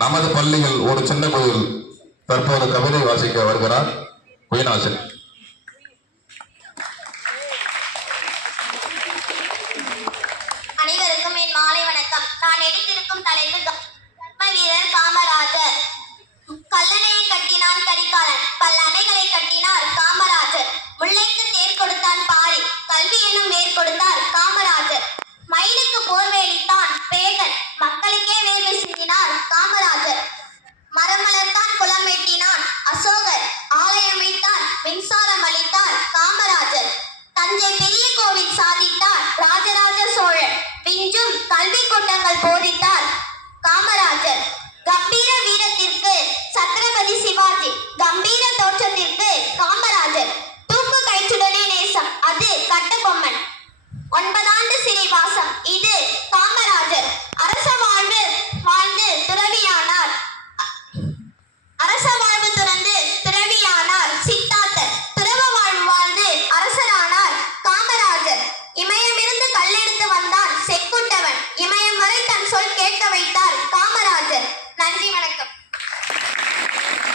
நமது பள்ளியில் ஒரு சின்ன கோயில் தற்போது கவிதை வாசிக்க வருகிறார் குயினாசன். அனைவருக்கும் என் மாலை வணக்கம். நான் எடுத்திருக்கும் தலைப்பு கர்ம வீரர் காமராஜர். கல்லணையை கட்டினான் கரிகாலன், பல அணைகளை கட்டினார் காமராஜர். முல்லைக்கு தேர் கொடுத்தான் பாரி, கல்வி எனும் வேர் கொடுத்தார் காமராஜர். மயிலுக்கு போர்வேலித்தான் பேகன், மக்களுக்கே வேர்வை சிந்தினார் காமராஜர். மரம் வளர்த்தான், குளம் வெட்டினான் அசோகர், ஆலயம் வைத்தார், மின்சாரம் அளித்தார் காமராஜர். தஞ்சை பெரிய கோவில் சாதித்தார் ராஜராஜ சோழன், விஞ்சும் கல்வி கூட்டங்கள் போதித்தார் காமராஜர். கம்பீர வீரத்திற்கு சத்ரபதி சிவாஜி, கம்பீர தோற்றத்திற்கு காமராஜர். தூக்கு கயிற்றுடனே நேசம், அது கட்டபொம்மன். 9 ஆண்டு சிறைவாசம், இது காமராஜர். அரச வாழ்வு வாழ்ந்து துறவியானார், அரச வாழ்வு துறந்து துறவியானார் சித்தார்த்தர். துறவ வாழ்வு வாழ்ந்து அரசரானார் காமராஜர். இமயமிருந்து கல்லெடுத்து வந்தான் செக்குட்டவன், இமயம் வரை தன் சொல் கேட்க வைத்தார்